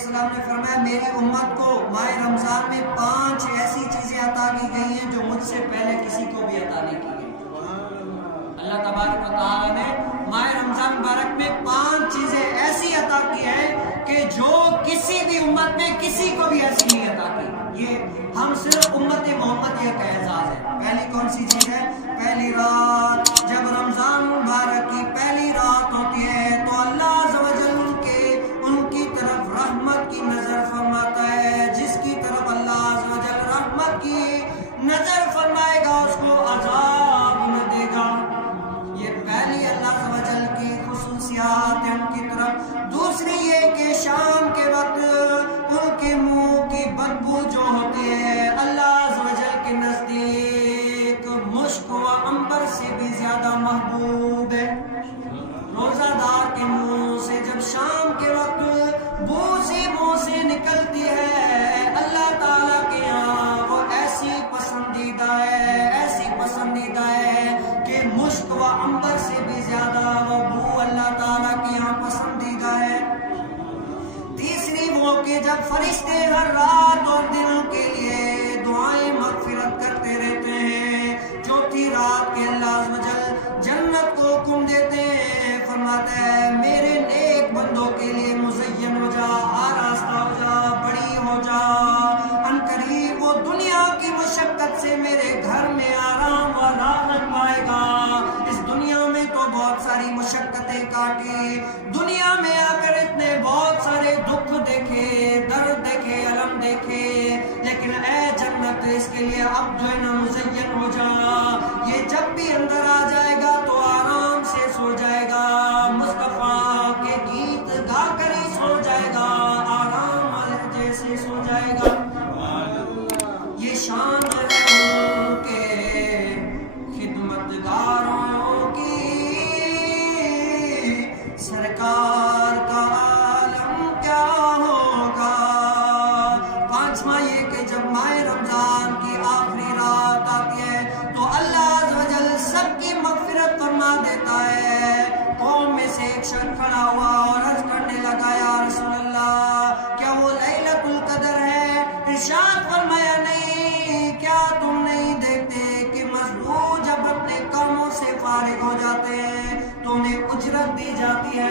السلام نے فرمایا میری امت کو ماہ رمضان میں 5 ایسی چیزیں عطا کی گئی ہیں جو مجھ سے پہلے کسی کو بھی عطا نہیں کی گئی. اللہ تبارک و تعالیٰ نے ماہ رمضان مبارک میں 5 چیزیں ایسی عطا کی ہیں کہ جو کسی بھی امت میں کسی کو بھی ایسی نہیں عطا کی. یہ ہم صرف امت محمد کا اعزاز ہے. پہلی کون سی چیز ہے؟ پہلی رات. جب رمضان مبارک کی پہلی رات ہوتی ہے تو اللہ عز و جل ان کی طرف رحمت کی نظر فرماتا ہے. جس کی طرف اللہ عز و جل رحمت کی نظر فرمائے گا اس کو عذاب نہ دے گا. یہ پہلی اللہ عز و جل کی خصوصیات ہیں ان کی طرف. دوسری یہ کہ شام کے وقت ان کے منہ کی بدبو جو ہوتی ہے اللہ عز و جل کے نزدیک مشک و عنبر سے بھی زیادہ محبوب ہے. روزہ دار کے منہ سے جب شام کے وقت بو سی منہ سے نکلتی ہے اللہ تعالیٰ کے یہاں وہ ایسی پسندیدہ ہے، ایسی پسندیدہ ہے کہ مشک و عنبر سے بھی زیادہ وہ بو اللہ تعالیٰ کے یہاں پسندیدہ ہے. تیسری وہ کہ جب فرشتے ہر رات اور دن کے لیے دعائیں مغفرت کرتے رہتے ہیں. چوتھی رات کے اللہ عز و جل جنت کو حکم دیتے ہیں، فرماتا ہے میرے نیک بندوں کے لیے مزین ہو جا، آراستہ ہو جا، بڑی ہو جا. عنقریب وہ دنیا کی مشقت سے میرے گھر میں آرام و راحت پائے گا. اس دنیا میں تو بہت ساری مشقتیں کاٹی، دنیا میں آ کر اتنے بہت سارے دکھ دیکھے، درد دیکھے، علم دیکھے، لیکن اے جنت اس کے لیے اب جو ہے نا مزین ہو جا. یہ جب بھی اندر آ جائے گا تو آرام سے سو جائے گا، مصطفیٰ کے گیت گا کر ہی سو جائے گا، آرام جیسے سو جائے گا. یہ شان ہے ان کے خدمتگاروں کی، سرکار کا عالم کیا ہوگا. پانچواں یہ کہ جب ماہ رمضان کی آخری رات آتی ہے تو اللہ عز و جل سب کی مغفرت فرما دیتا ہے. قوم میں سے ایک شخص کھڑا ہوا اور عرض کرنے لگا یا رسول اللہ کیا وہ لیلۃ القدر ہے؟ ارشاد فرمایا نہیں، کیا تم نہیں دیکھتے کہ مزدور جب اپنے کاموں سے فارغ ہو جاتے ہیں تو انہیں اجرت دی جاتی ہے؟